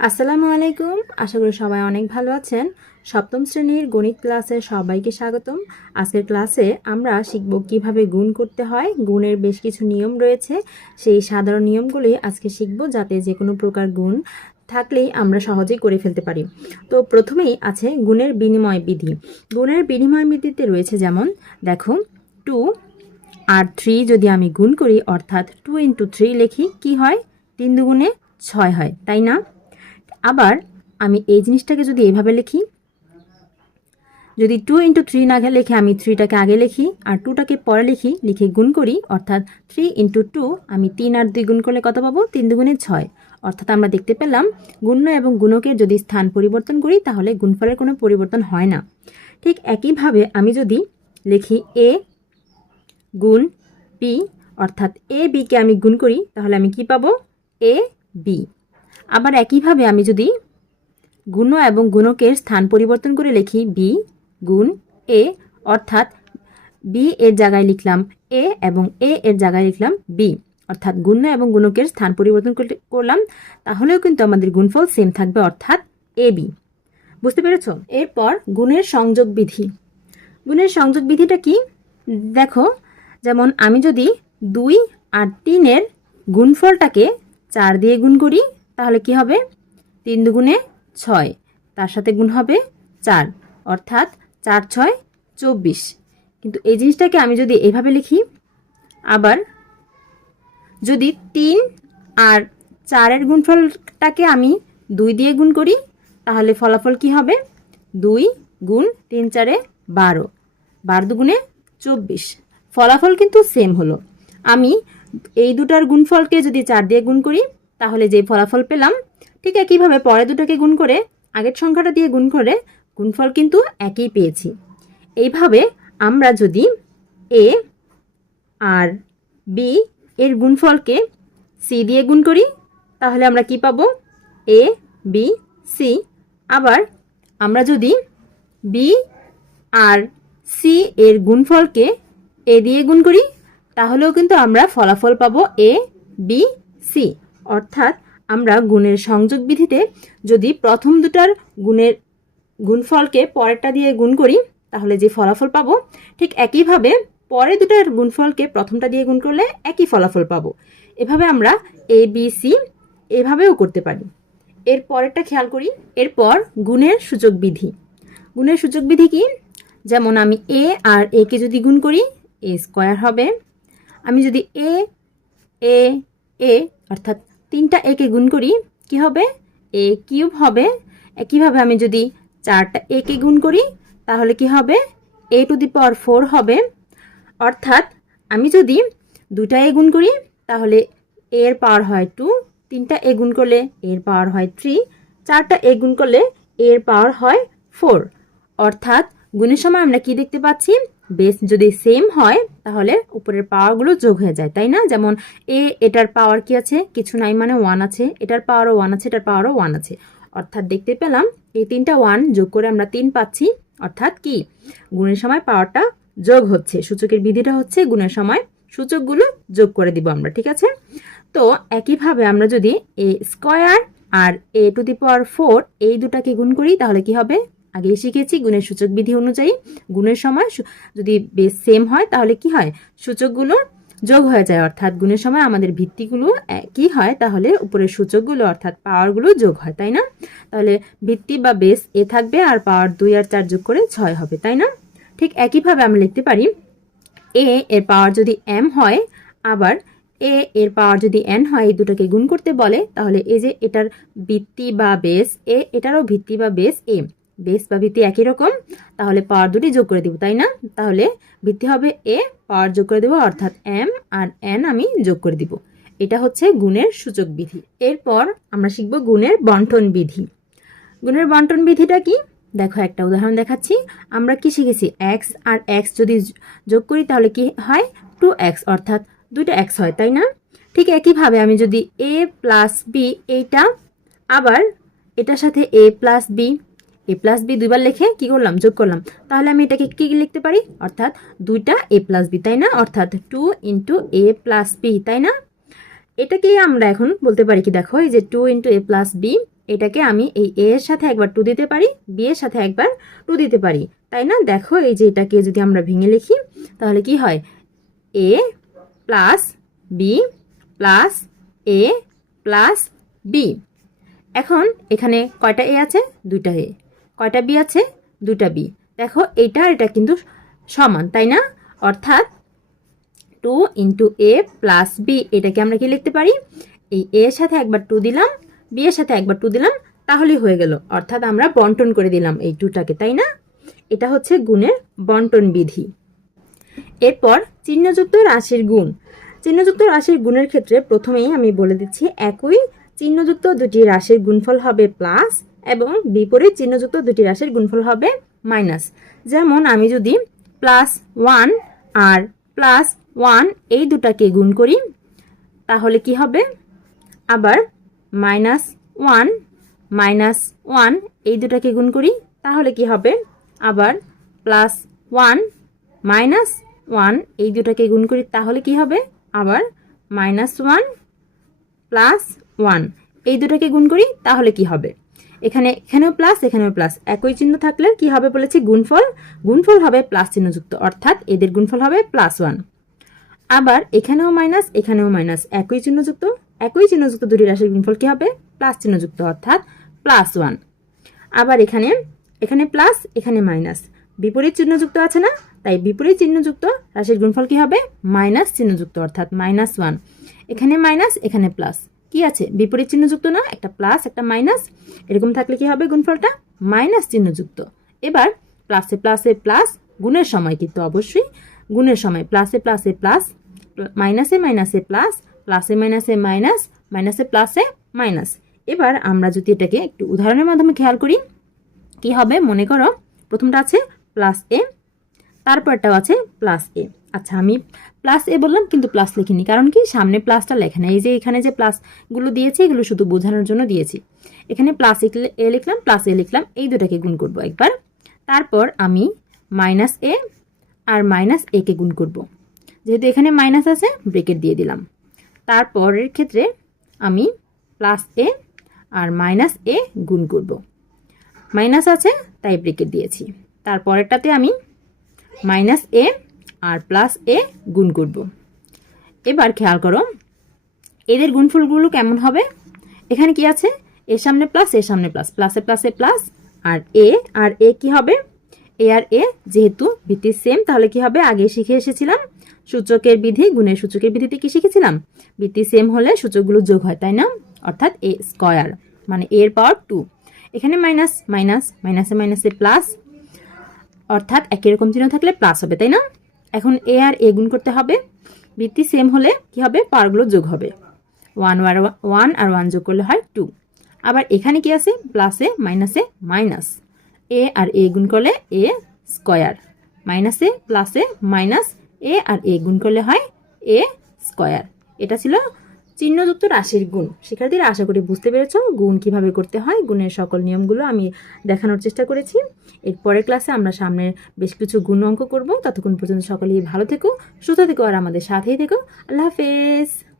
আসসালামু আলাইকুম। আশা করি সবাই অনেক ভালো আছেন। সপ্তম শ্রেণির গণিত ক্লাসে সবাইকে স্বাগতম। আজকের ক্লাসে আমরা শিখব কীভাবে গুণ করতে হয়। গুণের বেশ কিছু নিয়ম রয়েছে। সেই সাধারণ নিয়মগুলি আজকে শিখব যাতে যে কোনো প্রকার গুণ থাকলেই আমরা সহজেই করে ফেলতে পারি। তো প্রথমেই আছে গুণের বিনিময় বিধি। গুণের বিনিময় বিধিতে রয়েছে যেমন, দেখো, টু আর থ্রি যদি আমি গুণ করি, অর্থাৎ টু ইন্টু থ্রি লিখি, কি হয়? তিন দুগুণে ছয় হয়, তাই না? আবার আমি এই জিনিসটাকে যদি এভাবে লিখি, যদি টু ইন্টু থ্রি না লিখে আমি থ্রিটাকে আগে লিখি আর টুটাকে পরে লিখি, লিখে গুণ করি, অর্থাৎ থ্রি ইন্টু টু আমি তিন আর দুই গুণ করলে কত পাবো? তিন দুগুণে ছয়। অর্থাৎ আমরা দেখতে পেলাম গুণ্য এবং গুণকের যদি স্থান পরিবর্তন করি, তাহলে গুণফলের কোনো পরিবর্তন হয় না। ঠিক একইভাবে আমি যদি লিখি এ গুণ পি অর্থাৎ এ বিকে আমি গুণ করি, তাহলে আমি কি পাবো? এ বি আবার একইভাবে আমি যদি গুণ এবং গুণকের স্থান পরিবর্তন করে লিখি বি গুণ এ অর্থাৎ বি এর জায়গায় লিখলাম এ এবং এ এর জায়গায় লিখলাম বি অর্থাৎ গুণ্য এবং গুণকের স্থান পরিবর্তন করলে- করলাম, তাহলেও কিন্তু আমাদের গুণফল সেম থাকবে, অর্থাৎ এ বি বুঝতে পেরেছ? এরপর গুণের সংযোগ বিধি। গুণের সংযোগ বিধিটা কি? দেখো, যেমন আমি যদি দুই আর তিনের গুণফলটাকে চার দিয়ে গুণ করি তাহলে কি হবে? তিন দুগুণে ছয়। তার সাথে গুণ হবে চার। অর্থাৎ চার ছয় চব্বিশ। কিন্তু এই জিনিসটাকে আমি যদি এভাবে লিখি, আবার যদি তিন আর চারের গুণফলটাকে আমি দুই দিয়ে গুণ করি, তাহলে ফলাফল কি হবে? দুই গুণ তিন চারে বারো। বারো দুগুণে চব্বিশ। ফলাফল কিন্তু সেম হলো। আমি এই দুটার গুণফলকে যদি চার দিয়ে গুণ করি তাহলে যে ফলাফল পেলাম, ঠিক একইভাবে পরে দুটোকে গুণ করে, আগের সংখ্যাটা দিয়ে গুণ করে, গুণফল কিন্তু একই পেয়েছি। এইভাবে আমরা যদি এ আর বি এর গুণফলকে সি দিয়ে গুণ করি, তাহলে আমরা কি পাবো? এ বি সি আবার আমরা যদি বি আর সি এর গুণফলকে এ দিয়ে গুণ করি, তাহলেও কিন্তু আমরা ফলাফল পাবো এ বি সি অর্থাৎ আমরা গুণের সংযোগ বিধিতে যদি প্রথম দুটার গুণের গুণফলকে পরেরটা দিয়ে গুণ করি, তাহলে যে ফলাফল পাবো, ঠিক একইভাবে পরে দুটার গুণফলকে প্রথমটা দিয়ে গুণ করলে একই ফলাফল পাবো। এভাবে আমরা এ বি সি এভাবেও করতে পারি। এর পরেরটা খেয়াল করি, এরপর গুণের সূচক বিধি। গুণের সূচক বিধি কি? যেমন আমি এ আর এ কে যদি গুণ করি এ স্কোয়ার হবে। আমি যদি এ এ এ অর্থাৎ তিনটা একে গুণ করি, কি হবে? এ কিউব হবে। একইভাবে আমি যদি চারটা একে গুণ করি, তাহলে কি হবে? এ টু দি পাওয়ার ফোর হবে। অর্থাৎ আমি যদি দুটা এ গুণ করি, তাহলে এর পাওয়ার হয় টু তিনটা এ গুণ করলে এর পাওয়ার হয় থ্রি চারটা এ গুণ করলে এর পাওয়ার হয় ফোর অর্থাৎ গুণের সময় আমরা কি দেখতে পাচ্ছি? বেস যদি সেম হয়, তাহলে উপরের পাওয়ারগুলো যোগ হয়ে যায়, তাই না? যেমন এ এটার পাওয়ার কি আছে? কিছু নাই মানে ওয়ান আছে। এটার পাওয়ারও ওয়ান আছে, এটার পাওয়ারও ওয়ান আছে। অর্থাৎ দেখতে পেলাম, এই তিনটা ওয়ান যোগ করে আমরা তিন পাচ্ছি। অর্থাৎ কি? গুণের সময় পাওয়ারটা যোগ হচ্ছে। সূচকের বিধিটা হচ্ছে গুণের সময় সূচকগুলো যোগ করে দিব আমরা, ঠিক আছে? তো একইভাবে আমরা যদি A square R A to the power four এই দুটাকে গুণ করি, তাহলে কি হবে? আগে শিখেছি গুণের সূচক বিধি অনুযায়ী। গুণের সময় যদি বেশ সেম হয়, তাহলে কি হয়? সূচকগুলো যোগ হয়ে যায়, অর্থাৎ গুণের সময় আমাদের ভিত্তিগুলো কি হয়, তাহলে উপরের সূচকগুলো, অর্থাৎ পাওয়ারগুলো যোগ হয়, তাই না? তাহলে ভিত্তি বা বেস এ থাকবে আর পাওয়ার দুই আর চার যোগ করে ছয় হবে, তাই না? ঠিক একইভাবে আমরা লিখতে পারি এ এর পাওয়ার যদি এম হয়, আবার এ এর পাওয়ার যদি এন হয়, এই দুটোকে গুণ করতে বলে, তাহলে এই যে এটার ভিত্তি বা বেস এ এটারও ভিত্তি বা বেস এ বেস বা ভিত্তি একই রকম, তাহলে পাওয়ার দুটি যোগ করে দিব, তাই না? তাহলে ভিত্তি হবে এ পাওয়ার যোগ করে দেবো, অর্থাৎ এম আর এন আমি যোগ করে দিব। এটা হচ্ছে গুণের সূচক বিধি। এরপর আমরা শিখব গুণের বন্টন বিধি। গুণের বন্টন বিধিটা কি? দেখো, একটা উদাহরণ দেখাচ্ছি। আমরা কি শিখেছি? এক্স আর এক্স যদি যোগ করি, তাহলে কি হয়? টু এক্স অর্থাৎ দুইটা এক্স হয়, তাই না? ঠিক একইভাবে আমি যদি এ প্লাস বি এইটা আবার এটার সাথে A plus B A plus B দুইবার লিখে কি করলাম? যোগ করলাম। তাহলে আমি এটাকে কি লিখতে পারি? অর্থাৎ দুইটা এ প্লাস বি তাই না? অর্থাৎ two into A plus B তাই না? এটাকেই আমরা এখন বলতে পারি কি, দেখো, এই যে two into A plus B এটাকে আমি এই এ এর সাথে একবার টু দিতে পারি বি এর সাথে একবার টু দিতে পারি, তাই না? দেখো, এই যে এটাকে যদি আমরা ভেঙে লিখি, তাহলে কি হয়? A plus B plus A plus B এখন এখানে কয়টা এ আছে? দুইটা এ কয়টা বি আছে? দুটা বি। দেখো এটা আর এটা কিন্তু সমান, তাই না? অর্থাৎ two into A plus B এটাকে আমরা কি লিখতে পারি? এই এর সাথে একবার টু দিলাম বি এর সাথে একবার টু দিলাম, তাহলেই হয়ে গেল। অর্থাৎ আমরা বন্টন করে দিলাম এই টুটাকে তাই না? এটা হচ্ছে গুণের বন্টন বিধি। এরপর চিহ্নযুক্ত রাশির গুণ। চিহ্নযুক্ত রাশির গুণের ক্ষেত্রে প্রথমেই আমি বলে দিচ্ছি একই চিহ্নযুক্ত দুটি রাশির গুণফল হবে প্লাস এবং বিপরীত চিহ্নযুক্ত দুটি রাশির গুণফল হবে মাইনাস যেমন আমি যদি প্লাস ওয়ান আর প্লাস ওয়ান এই দুটাকে গুণ করি, তাহলে কি হবে? আবার মাইনাস ওয়ান মাইনাস ওয়ান এই দুটাকে গুণ করি, তাহলে কি হবে? আবার প্লাস ওয়ান মাইনাস ওয়ান এই দুটাকে গুণ করি, তাহলে কি হবে? আবার মাইনাস ওয়ান প্লাস ওয়ান। এই দুটাকে গুণ করি, তাহলে কি হবে? এখানে, এখানেও প্লাস এখানেও প্লাস একই চিহ্ন থাকলে কি হবে বলেছি? গুণফল। গুণফল হবে প্লাস চিহ্নযুক্ত, অর্থাৎ এদের গুণফল হবে প্লাস ওয়ান আবার এখানেও মাইনাস এখানেও মাইনাস একই চিহ্নযুক্ত একই চিহ্নযুক্ত দুটি রাশির গুণফল কি হবে? প্লাস চিহ্নযুক্ত, অর্থাৎ প্লাস ওয়ান আবার এখানে এখানে প্লাস এখানে মাইনাস বিপরীত চিহ্নযুক্ত আছে না? তাই বিপরীত চিহ্নযুক্ত রাশির গুণফল কি হবে? মাইনাস চিহ্নযুক্ত, অর্থাৎ মাইনাস ওয়ান এখানে মাইনাস এখানে প্লাস কি আছে? বিপরীত চিহ্নযুক্ত না, একটা প্লাস একটা মাইনাস এরকম থাকলে কি হবে গুণফলটা? মাইনাস চিহ্নযুক্ত। এবার প্লাসে প্লাসে প্লাস গুণের সময় কিন্তু অবশ্যই গুণের সময়। প্লাসে প্লাসে প্লাস মাইনাসে মাইনাসে প্লাস প্লাসে মাইনাসে মাইনাস মাইনাসে প্লাসে মাইনাস এবার আমরা যদি এটাকে একটু উদাহরণের মাধ্যমে খেয়াল করি, কি হবে? মনে করো, প্রথমটা আছে প্লাস এ, তারপরটাও আছে প্লাস এ। আচ্ছা আমি প্লাস এ বললাম, কিন্তু প্লাস লিখিনি। কারণ কি? সামনে প্লাসটা লেখা নেই। এই যে এখানে যে প্লাসগুলো দিয়েছি, এগুলো শুধু বোঝানোর জন্য দিয়েছি। এখানে প্লাস এ লিখলাম প্লাস এ লিখলাম, এই দুটাকে গুণ করব একবার। তারপর আমি মাইনাস এ আর মাইনাস এ কে গুণ করব। যেহেতু এখানে মাইনাস আছে ব্রেকেট দিয়ে দিলাম। তারপরের ক্ষেত্রে আমি প্লাস এ আর মাইনাস এ গুণ করব। মাইনাস আছে, তাই ব্রেকেট দিয়েছি। তারপরেরটাতে আমি মাইনাস এ আর প্লাস এ গুণ করব। এবার খেয়াল করো, এদের গুণফলগুলো কেমন হবে? এখানে কি আছে? এর সামনে প্লাস এর সামনে প্লাস প্লাসে প্লাসে প্লাস আর এ আর এ কি হবে? এ আর এ যেহেতু ভিত্তি সেম তাহলে কি হবে? আগে শিখে এসেছিলাম, সূচকের বিধি গুণের সূচকের বিধিতে কি শিখেছিলাম? ভিত্তি সেম হলে সূচকগুলো যোগ হয়, তাই না? অর্থাৎ এ স্কয়ার মানে এর পাওয়ার টু এখানে মাইনাস মাইনাস মাইনাসে মাইনাসে প্লাস অর্থাৎ একই রকম চিহ্ন থাকলে প্লাস হবে, তাই না? এখন এ আর এ গুণ করতে হবে। বৃত্তি সেম হলে কি হবে? পাওয়ারগুলো যোগ হবে। ওয়ান আর ওয়ান আর ওয়ান যোগ করলে হয় টু আবার এখানে কি আছে? প্লাসে মাইনাসে মাইনাস এ আর এ গুণ করলে এ স্কয়ার মাইনাসে প্লাসে মাইনাস এ আর এ গুণ করলে হয় এ স্কয়ার এটা ছিল চিহ্নযুক্ত রাশির গুণ। শিক্ষার্থীরা, আশা করি বুঝতে পেরেছ গুণ কীভাবে করতে হয়। গুণের সকল নিয়মগুলো আমি দেখানোর চেষ্টা করেছি। এর পরের ক্লাসে আমরা সামনের বেশ কিছু গুণ অঙ্ক করব। ততক্ষণ পর্যন্ত সকলেই ভালো থেকো, সুস্থ থেকো, আর আমাদের সাথেই থেকো। আল্লাহ হাফেজ।